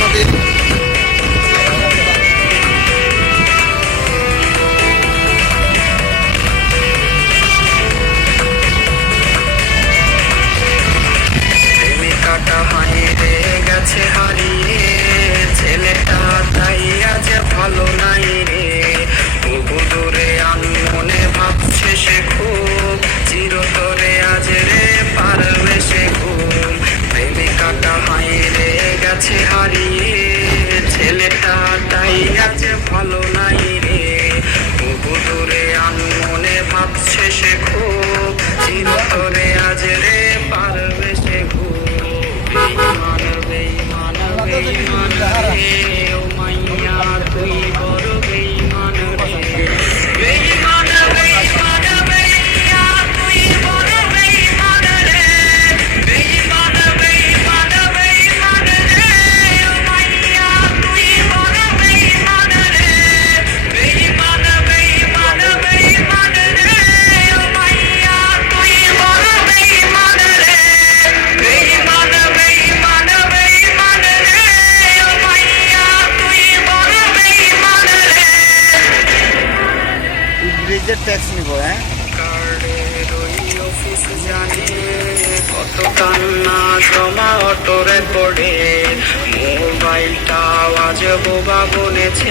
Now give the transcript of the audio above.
নদী। প্রেমিকাটা হারিয়ে গেছে হারিয়ে, ছেলেটা তাই আজ ভালো নাই রে। তবু দূরে আনমনে ভাবছে সে খুব, চিরতরে আজ রে পারবে সে ঘুম। প্রেমিকাটা হারিয়ে গেছে হারিয়ে, ছেলেটা তাই আজ ভালো নাই রে। তবু দূরে আনমনে ভাবছে সে খুব, চিরতরে আজ রে পারবে সে ঘুম। বেঈমান বেঈমান বেঈমান রে, ও মাইয়া তুই বড় বেঈমান রে। বেঈমান বেঈমান বেঈয়া তুই বড় বেঈমান রে। বেঈমান বেঈমান বেঈমান রে, ও মাইয়া তুই বড় বেঈমান রে। বেঈমান বেঈমান বেঈমান রে, ও মাইয়া তুই বড় বেঈমান রে। বেঈমান বেঈমান বেঈমান রে, ও মাইয়া তুই বড় বেঈমান রে। ব্রিজের ট্যাক্স নিব, হ্যাঁ। কার্ডের ওই অফিস জানে কত কান্না জমা অটো রেকর্ডে। মোবাইলটা আওয়াজ বোবা বলেছে,